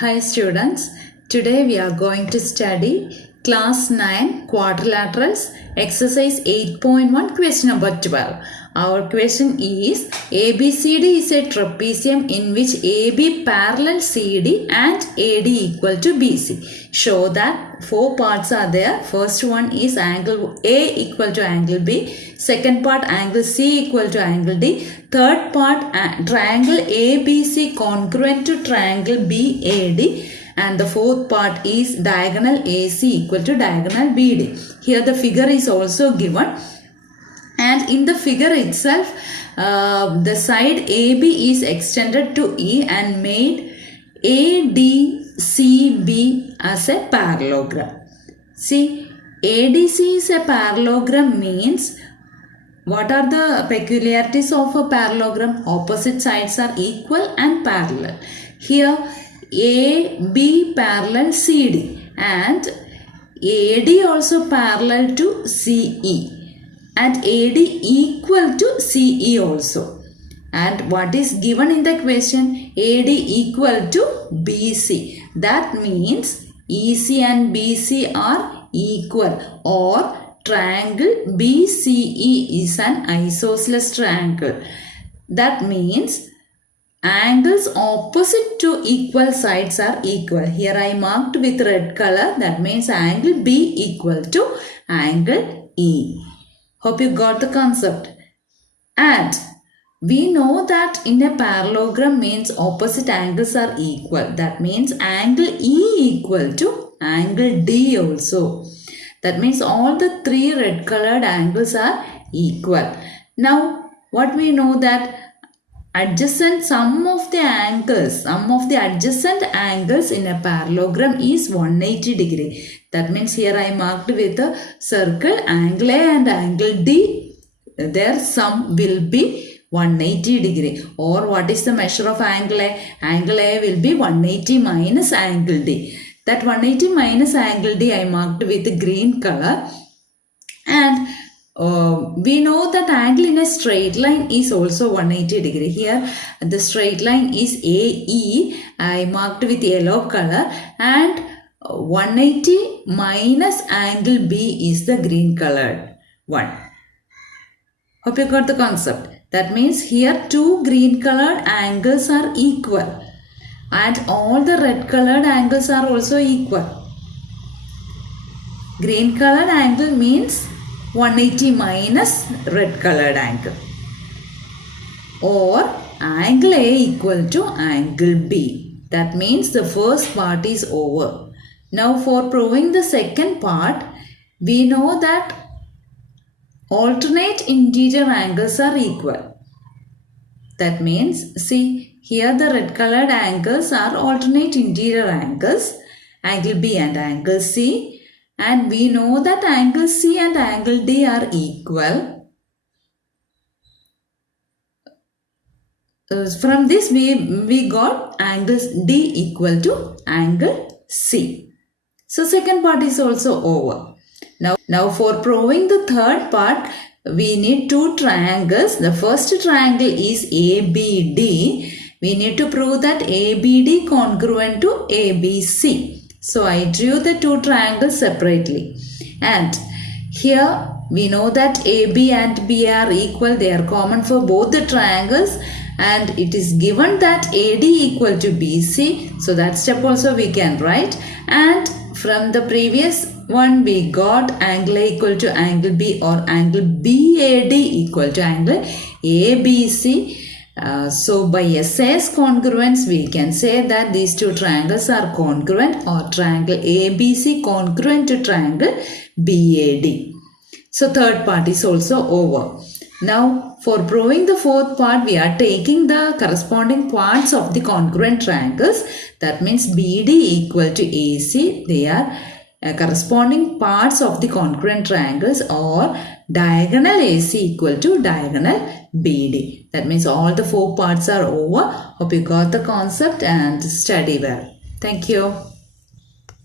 Hi students, today we are going to study Class 9 Quadrilaterals Exercise 8.1 question number 12. Our question is ABCD is a trapezium in which AB parallel CD and AD equal to BC. Show that four parts are there. First one is angle A equal to angle B. Second part angle C equal to angle D. Third part triangle ABC congruent to triangle BAD. And the fourth part is diagonal AC equal to diagonal BD. Here the figure is also given. And in the figure itself, the side AB is extended to E and made ADCB as a parallelogram. See, ADC is a parallelogram means what are the peculiarities of a parallelogram? Opposite sides are equal and parallel. Here AB parallel CD and AD also parallel to CE. And AD equal to CE also. And what is given in the question? AD equal to BC. That means EC and BC are equal, or triangle BCE is an isosceles triangle. That means angles opposite to equal sides are equal. Here I marked with red color. That means angle B equal to angle E. Hope you got the concept. And we know that in a parallelogram means opposite angles are equal. That means angle E equal to angle D also. That means all the three red colored angles are equal. Now what we know that adjacent sum of the adjacent angles in a parallelogram is 180 degree. That means here I marked with a circle angle A and angle D. Their sum will be 180 degree. Or what is the measure of angle A? Angle A will be 180 minus angle D. That 180 minus angle D I marked with green color. And we know that angle in a straight line is also 180 degree. Here the straight line is AE. I marked with yellow color, and 180 minus angle B is the green colored one. Hope you got the concept. That means here two green colored angles are equal and all the red colored angles are also equal. Green colored angle means 180 minus red colored angle, or angle A equal to angle B. That means the first part is over. Now for proving the second part, we know that alternate interior angles are equal. That means, see, here the red colored angles are alternate interior angles, angle B and angle C. And we know that angle C and angle D are equal. From this we got angle D equal to angle C. So second part is also over. Now for proving the third part, we need two triangles. The first triangle is ABD. We need to prove that ABD congruent to ABC. So I drew the two triangles separately. And here we know that AB and B are equal. They are common for both the triangles. And it is given that AD equal to BC. So that step also we can write. And from the previous one we got angle A equal to angle B, or angle BAD equal to angle ABC. So by SAS congruence we can say that these two triangles are congruent, or triangle ABC congruent to triangle BAD. So third part is also over. Now for proving the fourth part, we are taking the corresponding parts of the congruent triangles. That means BD equal to AC. They are corresponding parts of the congruent triangles, or diagonal AC equal to diagonal BD. That means all the four parts are over. Hope you got the concept and study well. Thank you.